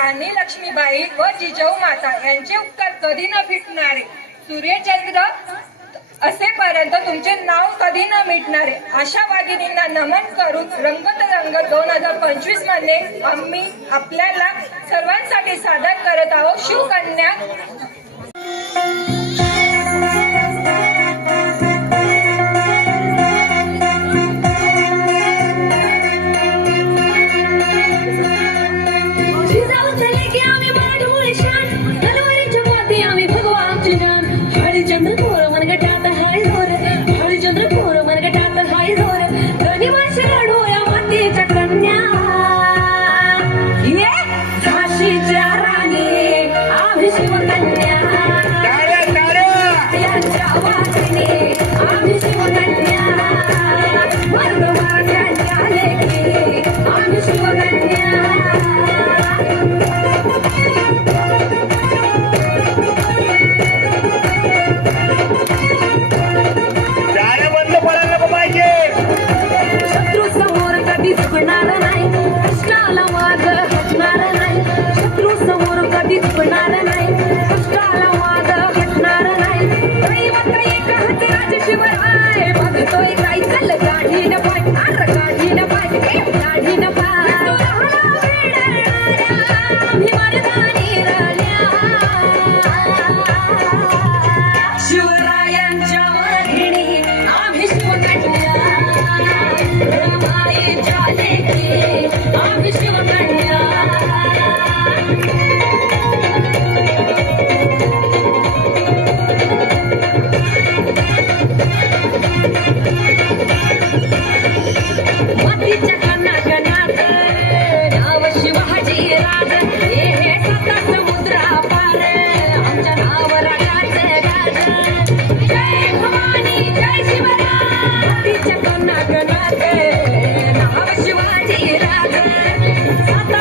राणी लक्ष्मीबाई व जिजाऊ माता यांचे उपकार कधी न फिटणारे सूर्यचंद्र असेपर्यंत तुमचे नाव कधी न मिटणारे? अशा वाघिणींना नमन करून रंगत रंग दोन हजार पंचवीसमध्ये आम्ही आपल्याला सर्वांसाठी सादर करत आहोत. Shivkanya everyone Tata.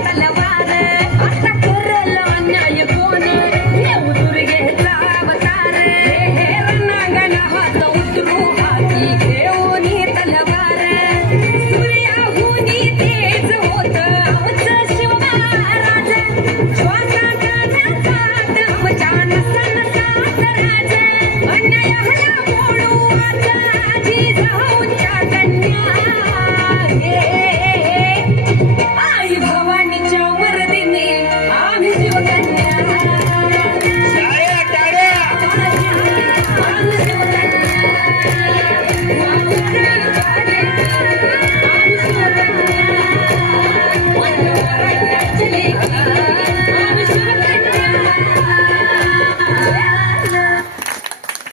ಾವತಾರೆ